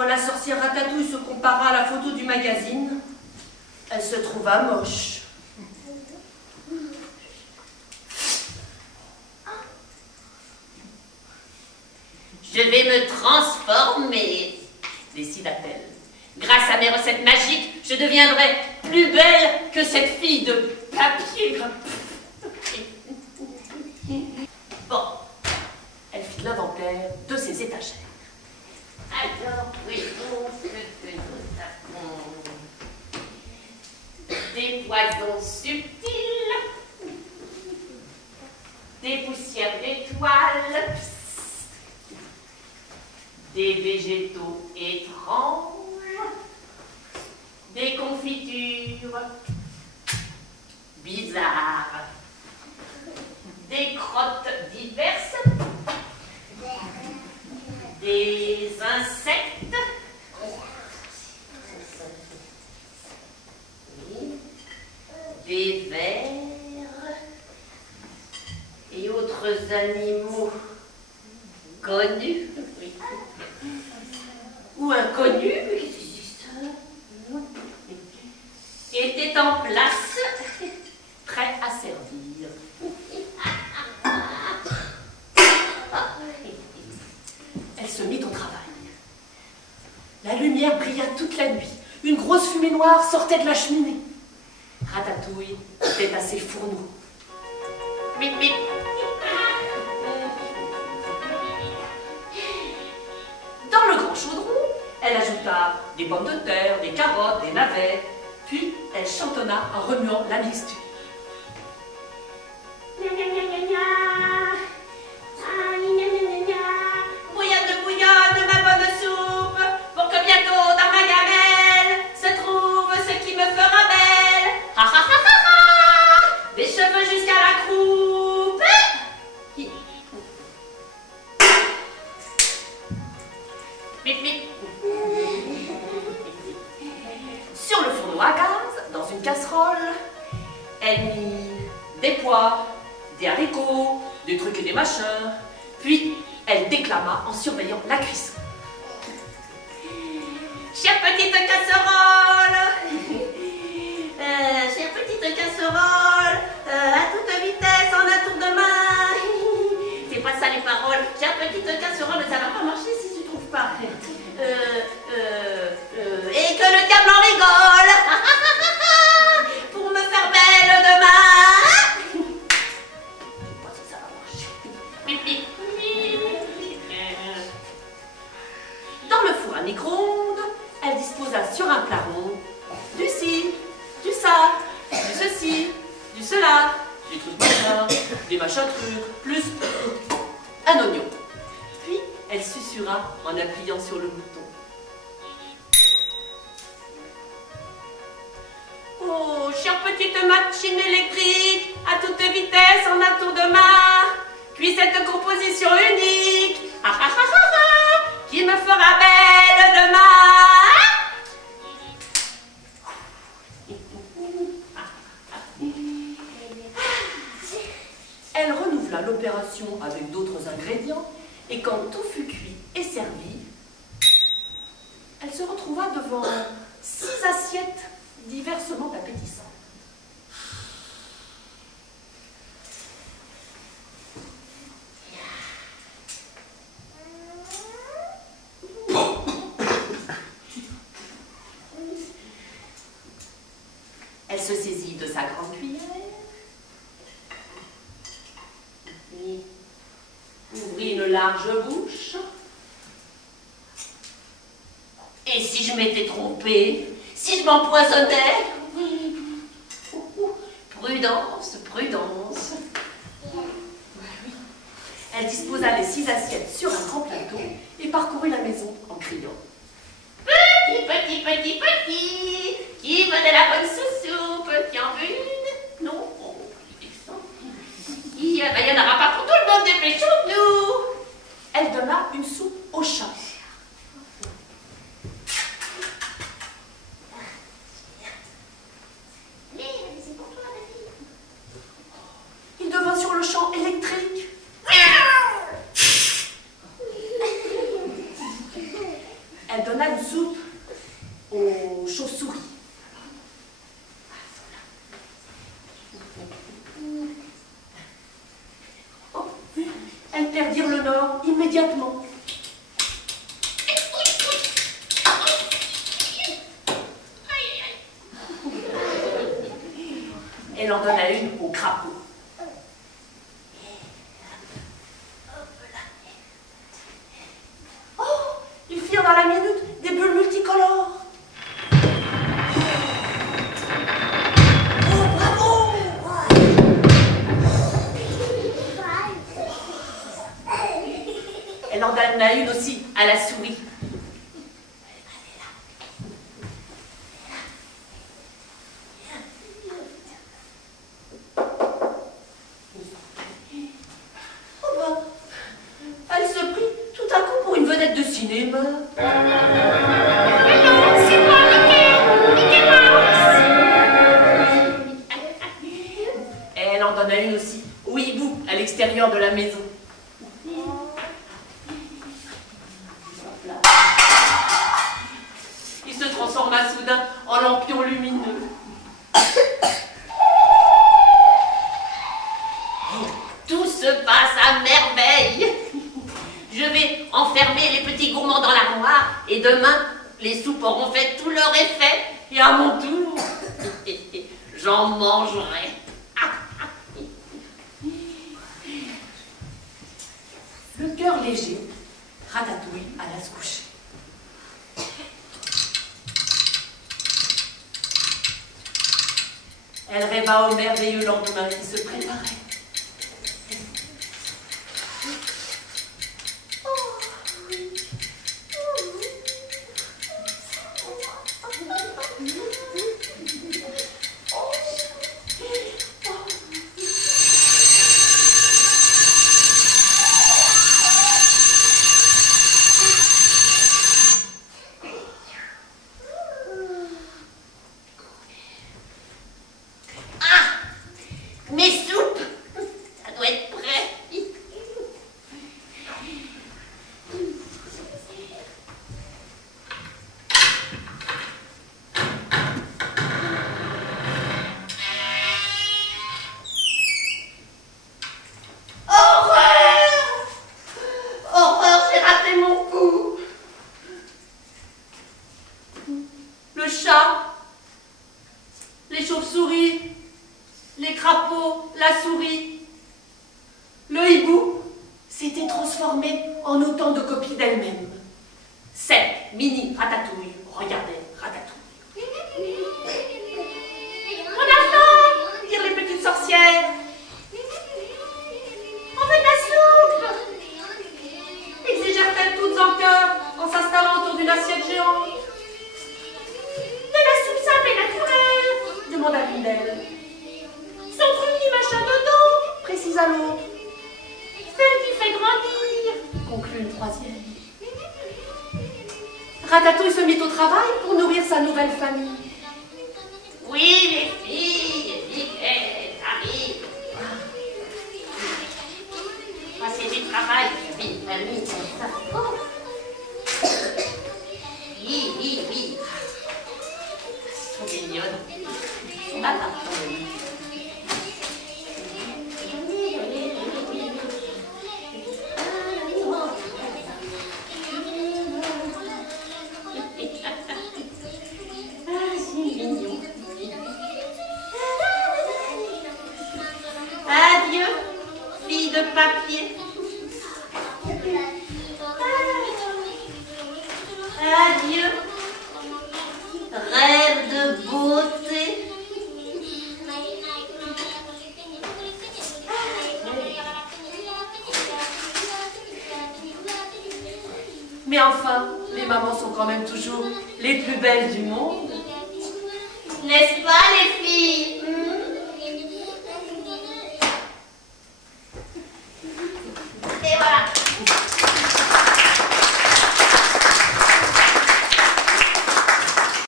Quand la sorcière Ratatouille se compara à la photo du magazine, elle se trouva moche. Je vais me transformer, décida-t-elle. Grâce à mes recettes magiques, je deviendrai plus belle que cette fille de papier. Bon, elle fit l'inventaire de ses étagères. Alors, oui, ce que nous avons. Des poisons subtils, des poussières d'étoiles, des végétaux étranges, des confitures bizarres, des crottes diverses, des insectes, des vers et autres animaux connus ou inconnus, étaient en place, prêts à servir. Elle se mit au travail. La lumière brilla toute la nuit. Une grosse fumée noire sortait de la cheminée. Ratatouille était à ses fourneaux. Bip, bip. Dans le grand chaudron, elle ajouta des pommes de terre, des carottes, des navets, puis elle chantonna en remuant la mixture. Bouillonne, bouillonne, ma bonne soupe, pour que bientôt dans ma gamelle se trouve ce qui me fera belle. Ha ha ha ha ha, des cheveux jusqu'à la croupe. Bip, bip. Sur le fourneau à gaz, dans une casserole, elle mit des pois, des haricots, des trucs et des machins, puis elle déclama en surveillant la cuisson. Chère petite casserole, à toute vitesse, en un tour de main. C'est pas ça les paroles. Chère petite casserole, ça va pas marcher si tu trouves pas. Et que le diable en rigole pour me faire belle demain. Je sais pas si ça va marcher. Bip, bip. Dans le four à micro-ondes, elle disposa sur un plat rond du ci, du ça, du ceci, du cela, des trucs machin, des machins trucs, plus un oignon. Puis elle susurra en appuyant sur le bouton. Oh, chère petite machine électrique, à toute vitesse, en un tour de main, puis cette composition unique, qui me fera belle demain. Elle renouvela l'opération avec d'autres ingrédients, et quand tout fut cuit et servi, elle se retrouva devant 6 assiettes diversement appétissantes. Elle se saisit de sa grande cuillère, ouvrit une large bouche. Et si je m'étais trompée, si je m'empoisonnais? Prudence, prudence. Elle disposa les 6 assiettes sur un grand plateau et parcourut la maison en criant. Petit, petit, petit, petit, qui veut de la bonne soupe? Qui en veut une? Non? Oh, il y en aura pas pour tout le monde, dépêchons-nous! Elle donna une soupe au chat. Il devint sur le champ électrique. Elle donna donna une soupe aux chauves-souris. Oh, elles perdirent le nord immédiatement. Elle en donna une au crapaud. Oh, ils firent dans la minute des bulles multicolores. Oh, bravo! Elle en donna une aussi à la souris. Elle se prit tout à coup pour une vedette de cinéma. Alors, c'est moi, Mickey Mouse. Elle en donna une aussi au hibou à l'extérieur de la maison. Il se transforma soudain en lampion lumineux. Tout se passe à merveille. Je vais enfermer les petits gourmands dans l'armoire et demain, les soupes auront fait tout leur effet. Et à mon tour, j'en mangerai. le cœur léger, Ratatouille alla se coucher. Elle rêva au merveilleux lendemain qui se préparait. Mes soupes, ça doit être prêt. Horreur! Horreur, j'ai raté mon coup. Le chat, les chauves-souris, les crapauds, la souris, le hibou s'étaient transformés en autant de copies d'elles-mêmes. 7 mini Ratatouille regardaient Ratatouille. On a faim, dirent les petites sorcières. On veut de la soupe, exigèrent-elles toutes en chœur en s'installant autour d'une assiette géante. De la soupe simple et naturelle, demanda l'une d'elles. Sans truc ni machin dedans, précisa l'autre. Celle qui fait grandir, conclut une troisième. Ratatouille se mit au travail pour nourrir sa nouvelle famille. Oui, les filles, vite, arrive. Ah, c'est du travail, vite, famille, ça. Oui, oui, oui. Elles sont mignonnes. Elles sont bavardes quand même. Adieu, fille de papier. Adieu, rêve de beauté. Mais enfin, les mamans sont quand même toujours les plus belles du monde. N'est-ce pas, les